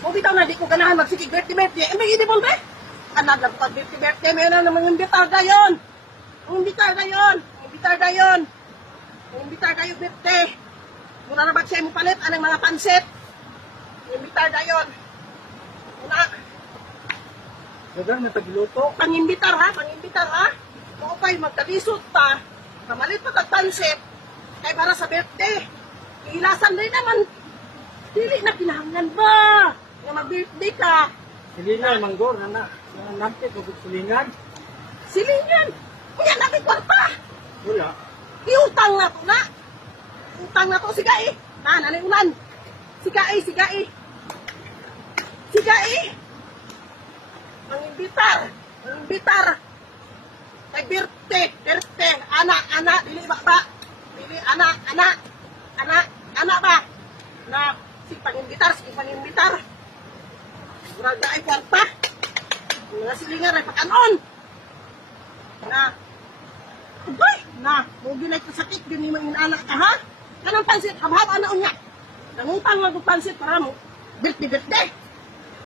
Kung bitaw na di ko ganahan magsikig birthday. May edible ba? Anak lang pag birthday. May na naman yung bitarda yun. Yung bitarda yun. Yung bitarda yun. Yung bitarda yung birthday. Muna na ba siya mo palit? Anong mga pansit? Yung bitarda yun. Muna. Dagan na tagluto. Pangimbitar ha? Pangimbitar ha? Kung pa'y magkalisot pa, kamalit pa tagpansit, kay para sa birthday. Ilasan rin naman. Dili na kinahanglan ba? Nga mag-birthday ka. Silingan, manggor, anak. Nampit, huwag silingan. Silingan. Kaya natin kwarta. Wala. Iutang na to na. Utang na to. Siga eh. Nanay ulan. Siga eh, siga eh. Siga eh. Mangimbitar. Mangimbitar. Kay birthday. Birthday. Anak, anak. Dili ba ba? Dili, anak, anak. Anak, anak ba? Na, si pangimbitar, si pangimbitar. Murag na ay kwarta. Mga silingan ay pag-anon. Na, ubay, na, kung ginay ko sakit, gini mo anak ka, ha? Kanang pansit, habhab, ano niya? Nangutang lang ko pansit para mo, birthday, birthday.